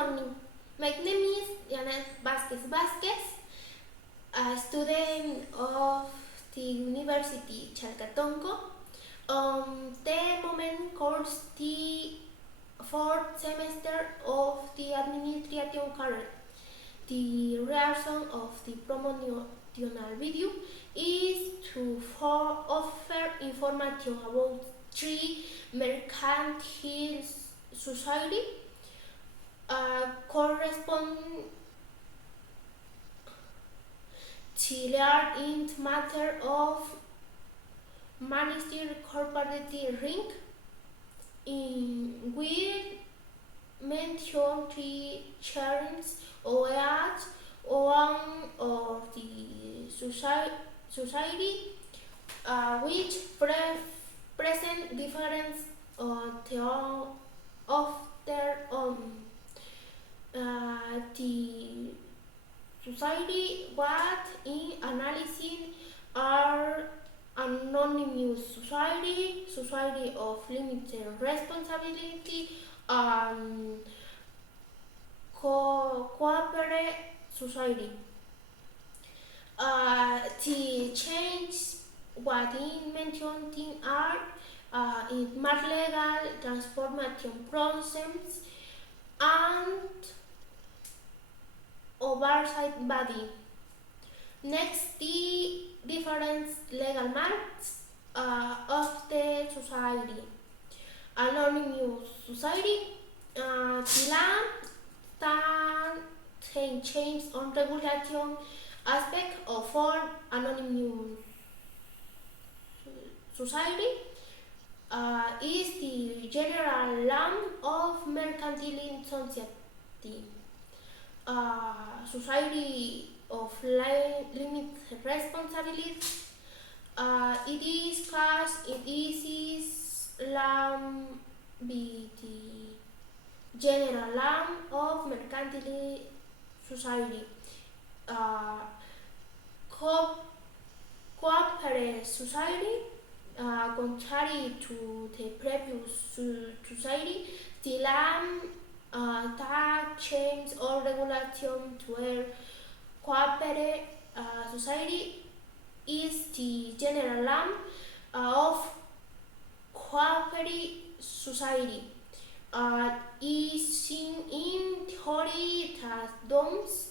morning. My name is Janet Vázquez, a student of the University Chalcatonco. The moment course the fourth semester of the administration career. The reason of the promotional video is to offer information about three mercantile society correspond Chilean in matter of minister corporate ring in which mention three chains or as one of the society which present different of their own. The society what in analyzing are anonymous society, society of limited responsibility, and cooperative society. The change what in mentioned are in smart legal transformation process and oversight body. Next, the different legal marks of the society. Anonymous society, TILAM stand change on regulation aspect of form anonymous society is the general law of mercantile society. Society of limited responsibility. It is cast it is lam be the general law of mercantile society. Cooperative society, contrary to the previous society, the land tax change or regulation to a cooperative society is the general law of cooperative society. Is seen in theory that domes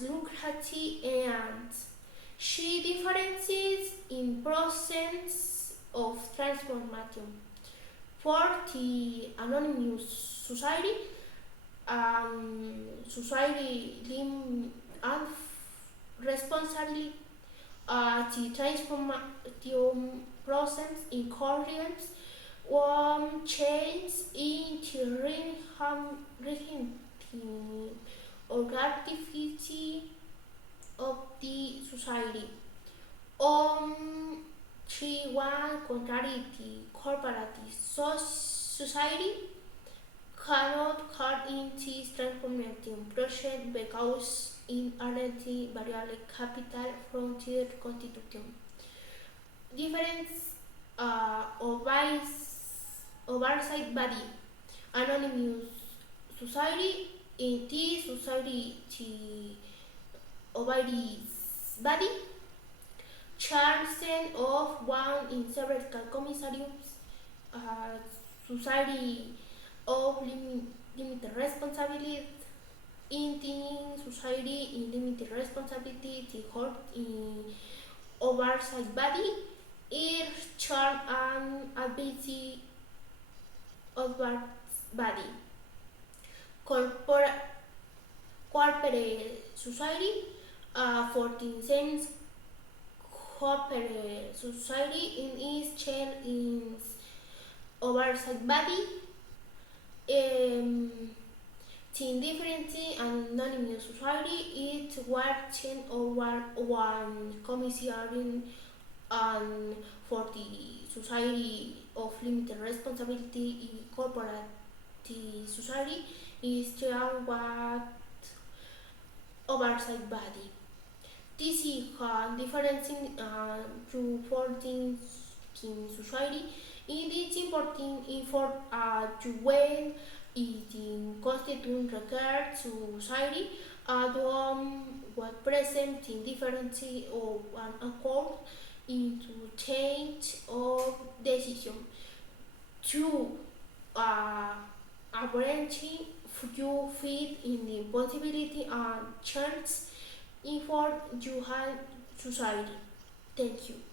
lucrative and she differences in process of transformation. For the anonymous society, society lim and responsibility, the transformation process in currents one change into regime or activity of the society. On 3.1 contrary the corporate society cannot cut in this transformation process because inherently variable capital from the constitution. Difference oversight body. Anonymous society in this society the oversight body chancellor of one in several commissariats, society of limited responsibility, in society in limited responsibility, the court in oversight body, charm and ability oversight body. Corporate society, 14 cents cooperative society in its chair in oversight body. Team differently and anonymous society it working over one commission and for the society of limited responsibility in corporate the society is what oversight body. This is difference in to 14 in society. It is important for to when is the constituent regard to society at what present indifference or an accord into change or decision. Two, uh, a branching you feed in the possibility and chance in for you have society. Thank you.